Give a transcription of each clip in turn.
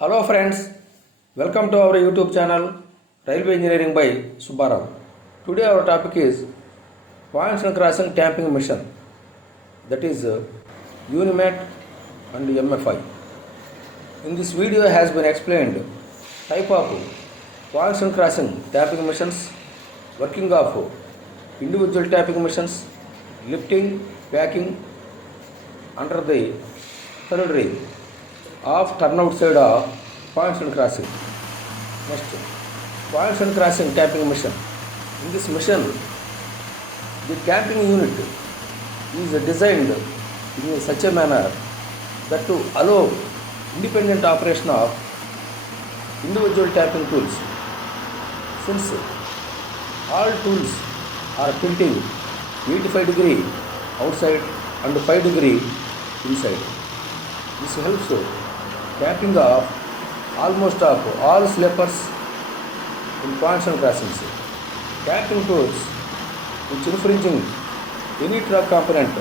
Hello friends, welcome to our YouTube channel Railway Engineering by Subbarao. Today our topic is points and crossing tamping mission, that is Unimat and MFI. In this video has been explained type of points and crossing tamping missions, working of individual tamping missions, lifting, packing under the third rail of turnout side of points and crossing. Next, points and crossing tamping mission. In this mission, the tamping unit is designed in such a manner that to allow independent operation of individual tamping tools. Since all tools are tilting 85 degree outside and 5 degree inside. This helps tapping of almost of all slippers in points and crossings. Tapping tools which infringing any truck component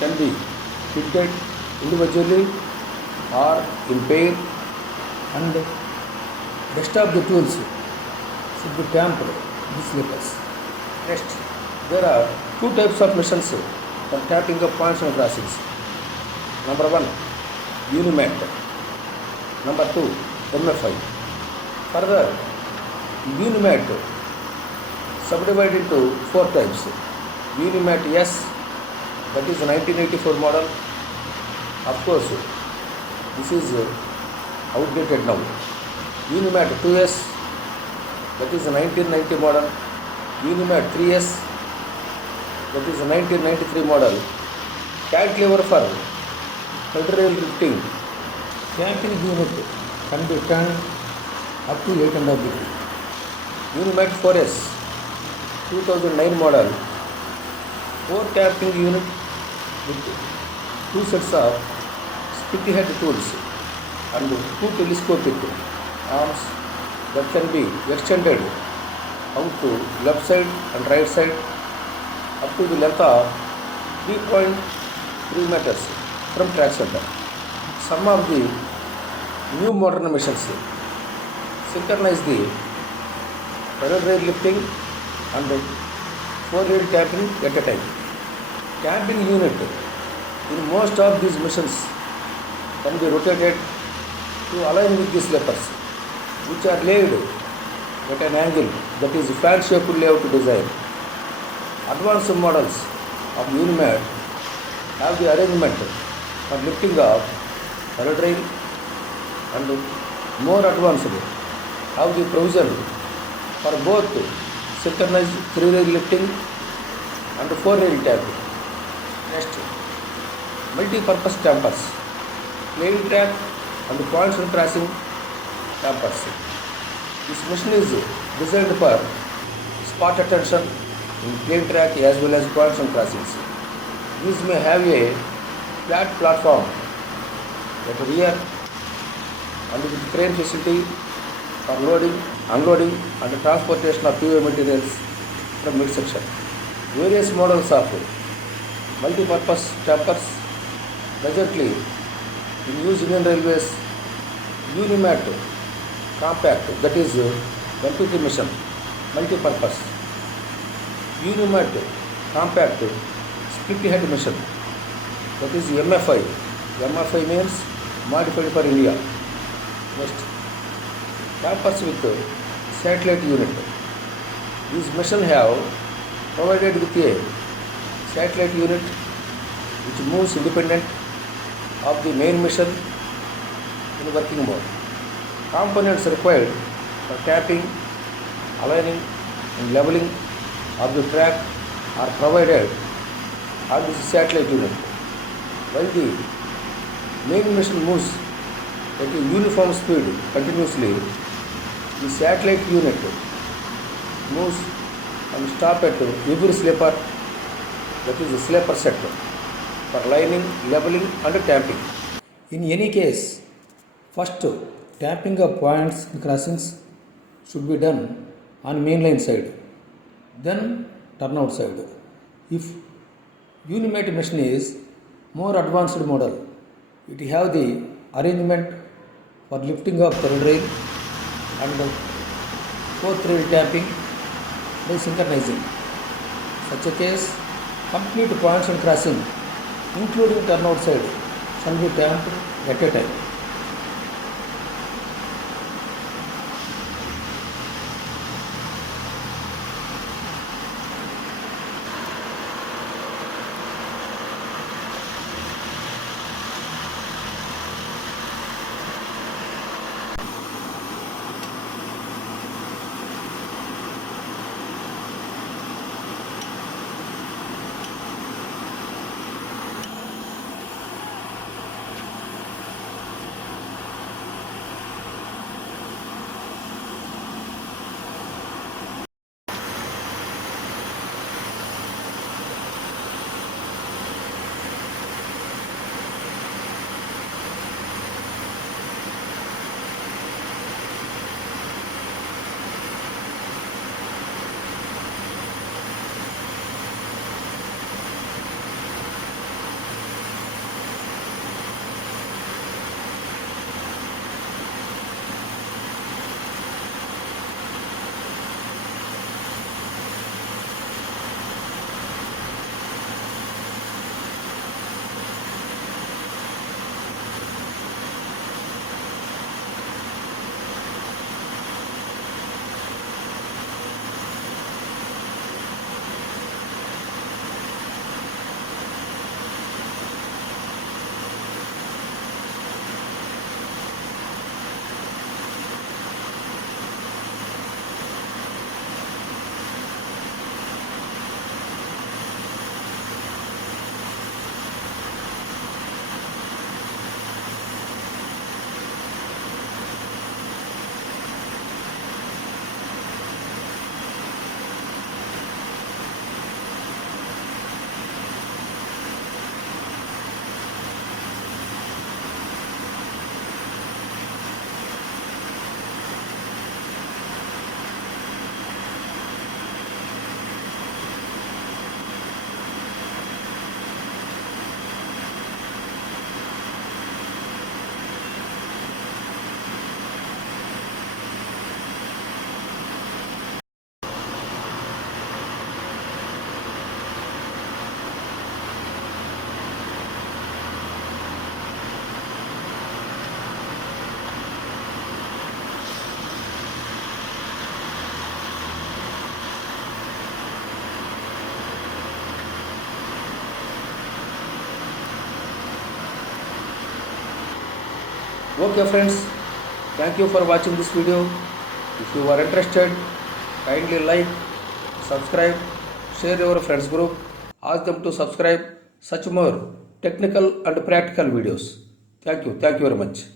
can be fitted individually or in pair, and rest of the tools should be tamped with slippers. Next, there are two types of missions for tapping of points and crossings. Number 1, Unimat. Number 2, MFI. Further, Unimat subdivided into 4 types. Unimat S, that is 1984 model. Of course, this is outdated now. Unimat 2S, that is 1990 model. Unimat 3S, that is 1993 model. Cantilever for federal lifting. Tamping unit can be turned up to 8.5 degree. Unimat 4S 2009 model, 4 tamping unit with 2 sets of split head tools and 2 telescopic arms that can be extended out to left side and right side up to the length of 3.3 meters from track center. Some of the new modern machines synchronize the parallel rail lifting and 4-rail tamping at a time. Tamping unit in most of these machines can be rotated to align with the slippers, which are laid at an angle that is fan shaped layout design. Advanced models of Unimat have the arrangement for lifting of parallel rail, and more advanced have the provision for both synchronized 3-rail lifting and 4-rail tamping. Next, multi-purpose tampers, plain track and points and crossing tampers. This machine is designed for spot attention in plain track as well as points and crossings. These may have a flat platform at the rear and with crane facility for loading, unloading and transportation of PV materials from midsection. Various models of multi-purpose tampers presently in use Indian Railways. Unimat compact, that is Mpt mission, multi-purpose. Unimat compact split head mission, that is MFI. MFI means modified for India. Next, tampers with satellite unit. These machines have provided with a satellite unit which moves independent of the main mission in working mode. Components required for tapping, aligning and leveling of the track are provided on this satellite unit. While the main mission moves at a uniform speed continuously, the satellite unit moves and stops at every slipper, that is a slipper set, for lining, leveling and tamping. In any case, first tapping of points and crossings should be done on mainline side, then turnout side. If Unimat machine is more advanced model, it have the arrangement for lifting of third rail and fourth rail tamping by synchronizing. Such a case, complete points and crossing, including turnout side, shall be tamped at a time. Okay friends, thank you for watching this video. If you are interested, kindly like, subscribe, share your friends group, ask them to subscribe such more technical and practical videos. Thank you very much.